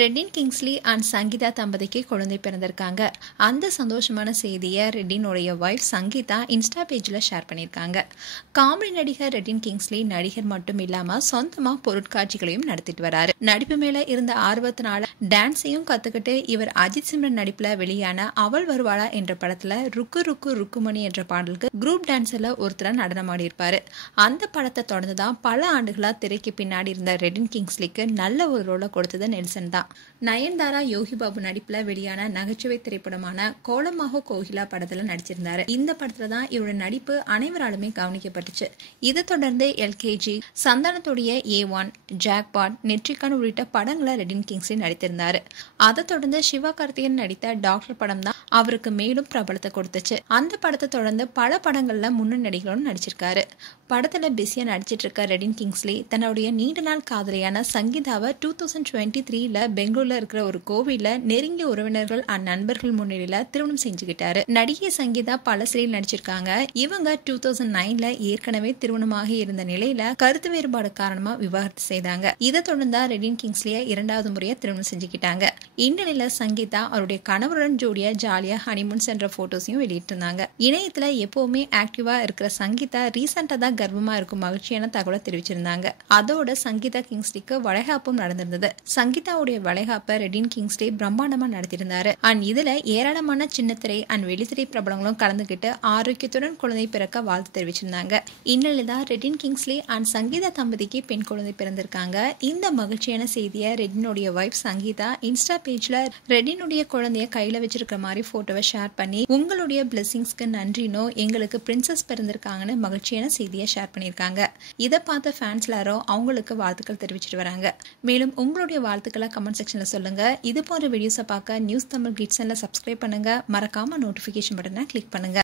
Redin Kingsley and Sangeetha தம்பதிக்கு குழந்தை பிறந்திருக்காங்க. அந்த சந்தோஷமான செய்தியை ரெட்டினுடைய வைஃப் சங்கீதா இன்ஸ்டா பேஜில் ஷேர் பண்ணியிருக்காங்க. காமெடி நடிகர் ரெட்டின் கிங்ஸ்லி நடிகர் மட்டும் இல்லாம சொந்தமா பொருட்காட்சிகளையும் நடத்திட்டு வராரு. நடிப்பு மேல இருந்த ஆர்வத்தினால டான்ஸையும் கத்துக்கிட்டு இவர் அஜித் சிம்ரன் நடிப்புல வெளியான அவள் வருவாளா என்ற படத்துல ருக்கு ருக்கு ருக்குமணி என்ற பாடலுக்கு குரூப் டான்ஸ்ல ஒருத்தர நடனமாடி இருப்பாரு. அந்த படத்தை தொடர்ந்துதான் பல ஆண்டுகளா திரைக்கு பின்னாடி இருந்த ரெட்டின் கிங்ஸ்லிக்கு நல்ல ஒரு ரோலை கொடுத்தது நெல்சன் தான். நயன்தாரா யோகி பாபு நடிப்புல வெளியான நகைச்சுவை திரைப்படமான கோலமாக கோகிலா படத்துல நடிச்சிருந்தாரு. இந்த படத்துல தான் இவரோட நடிப்பு அனைவராலுமே கவனிக்கப்பட்டுச்சு. இதை தொடர்ந்து எல்கேஜி, சந்தானத்துடைய A1, ஜாக்பாட், நெற்றிக்கான் உள்ளிட்ட படங்களை ரெட்டின் கிங்ஸ்லி நடித்திருந்தாரு. அதை தொடர்ந்து சிவா கார்த்திகேயன் நடித்த டாக்டர் படம் தான் அவருக்கு மேலும் பிரபலத்தை கொடுத்துச்சு. அந்த படத்தை தொடர்ந்து பல படங்கள்ல முன்னணி நடிகர்களும் நடிச்சிருக்காரு. படத்துல பிஸியா நடிச்சிட்டு இருக்க ரெட்டின் கிங்ஸ்லி தன்னுடைய நீண்ட நாள் காதலியான சங்கீதாவை 2023 பெங்களூர்ல இருக்கிற ஒரு கோவில்ல நெருங்கிய உறவினர்கள் நண்பர்கள் முன்னிலையில திருமணம் செஞ்சுக்கிட்டாரு. நடிகை சங்கீதா பல சிறையில் நடிச்சிருக்காங்க. இவங்க 2009 ஏற்கனவே திருமணமாகி இருந்த நிலையில கருத்து வேறுபாடு காரணமா விவாகரத்து செய்தாங்க. இதை தொடர்ந்து ரெட்டின் கிங்ஸ்லிய இரண்டாவது முறையா திருமணம் செஞ்சுக்கிட்டாங்க. இந்த நிலையில சங்கீதா அவருடைய கணவருடன் ஜோடியா ஜாலியா ஹனிமூன் சென்ற போட்டோஸையும் வெளியிட்டிருந்தாங்க. இணையத்துல எப்பவுமே ஆக்டிவா இருக்கிற சங்கீதா ரீசெண்டா தான் கர்ப்பமா இருக்கும் மகிழ்ச்சியான தகவலை தெரிவிச்சிருந்தாங்க. அதோட சங்கீதா கிங்ஸ்லிக்கு வளைகாப்பும் நடந்திருந்தது. சங்கீதாவுடைய வளைகாப்பை ரெட்டின் கிங்ஸ்லி பிரம்மாண்டமா நடத்தியிருந்தாரு. இதுல ஏராளமான சின்னத்திரை வெளித்திரை பிரபலங்களும் கலந்துகிட்டு ஆரோக்கியத்துடன் குழந்தை பிறக்க வாழ்த்து தெரிவிச்சிருந்தாங்க. இந்நிலைதான் ரெட்டின் கிங்ஸ்லி சங்கீதா தம்பதிக்கு பெண் குழந்தை பிறந்திருக்காங்க. இந்த மகிழ்ச்சியான செய்தியை ரெட்டினுடைய வைஃப் சங்கீதா இன்ஸ்டா பேஜ்ல ரெட்டினுடைய குழந்தைய கையில வச்சிருக்கிற மாதிரி போட்டோவை ஷேர் பண்ணி உங்களுடைய பிளெஸிங்ஸ்க்கு நன்றினோ எங்களுக்கு பிரின்சஸ் பிறந்திருக்காங்கன்னு மகிழ்ச்சியான செய்தியை ஷேர் பண்ணியிருக்காங்க. இதை பார்த்த ஃபேன்ஸ் எல்லாரும் அவங்களுக்கு வாழ்த்துக்கள் தெரிவிச்சிட்டு வராங்க. மேலும் உங்களுடைய வாழ்த்துக்களை கமெண்ட் செக்ஷன்ல சொல்லுங்க. இது போன்ற வீடியோஸை பார்க்க நியூஸ் தமிழ் கிட்ஸ் சேனலை சப்ஸ்கிரைப் பண்ணுங்க. மறக்காம நோட்டிபிகேஷன் பட்டனை கிளிக் பண்ணுங்க.